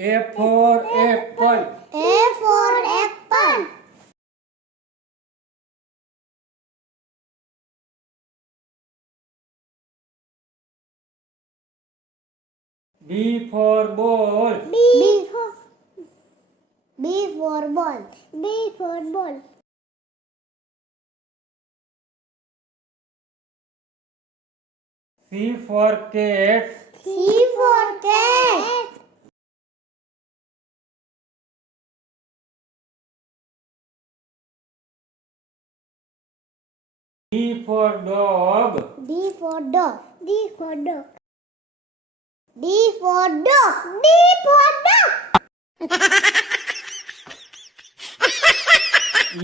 A for apple. A for apple. B for ball. B for ball. B for ball. C for cat. C for cat. D for dog. D for dog. D for dog. D for dog. D for dog.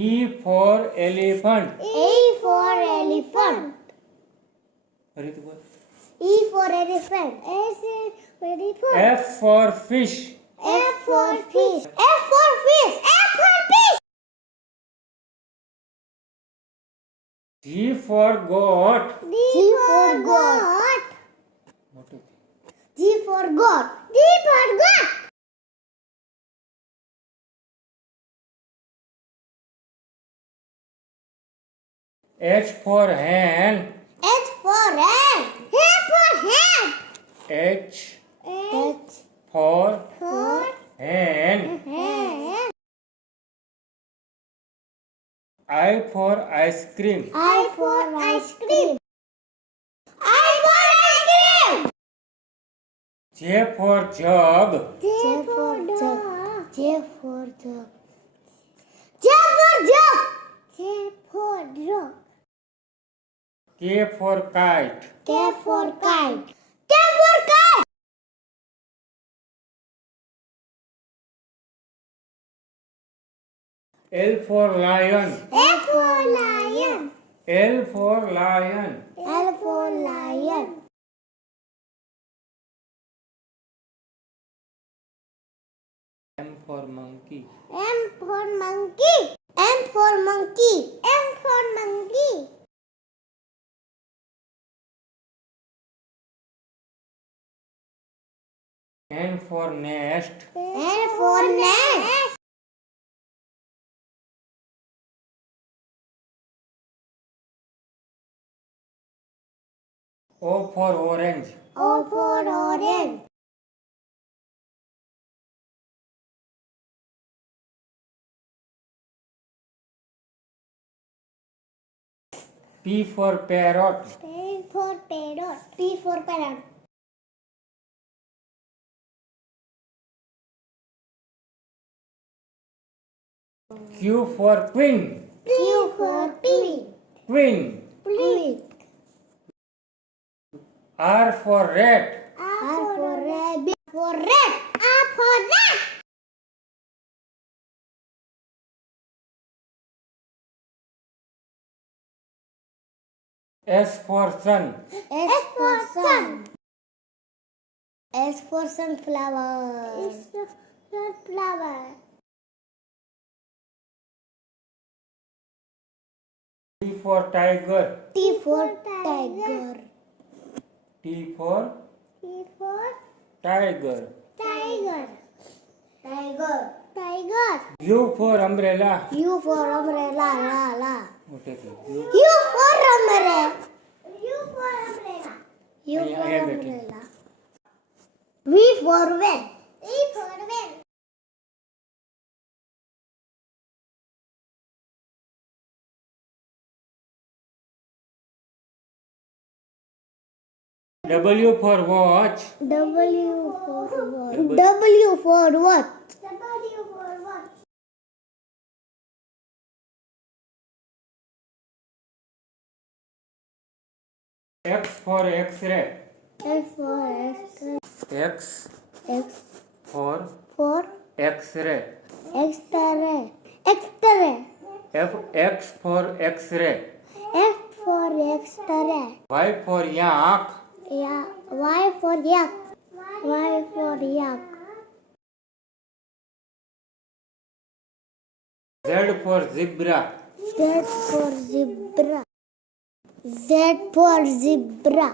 E for elephant. E for elephant. ફરીથી બોલ. E for elephant. S for elephant. F for fish. F for fish. F for fish. F for fish. G for goat. G for goat. G for goat. G for goat. H for hen. H for hand. H for hand. H H for for hen. hand. I for ice cream. I for ice cream. I for ice cream. J for jug. J for jug. J for jug. J for jug. J for jug. K for kite. K for kite. K for kite. L for lion. L for lion. L for lion. L for lion. M for monkey. M for monkey. M for monkey. M for monkey. N for nest. N for nest. O for orange. O for orange. P for parrot. P for parrot. P for parrot. Q for queen. Q for queen. Queen. Queen. R for rat. R for rabbit. For rat. R for rat. S for sun. S for sun. S for sunflower. S for sunflower. T for tiger. T for tiger. T for T for tiger. tiger. Tiger. Tiger. U for umbrella. U for umbrella. La la. મોટેથી. U for umbrella. U for umbrella. U અહીંયા, for અહીંયા બેઠી. umbrella. V for van. V for van. W for watch. W for what? W for what? W for what? X for X-ray. X for X. X X for for X-ray. X-ray. X-ray. X for X-ray. F for X-ray. Y for yak. Yeah. Y for yak. Y for yak. Z for zebra. Z for zebra. Z for zebra.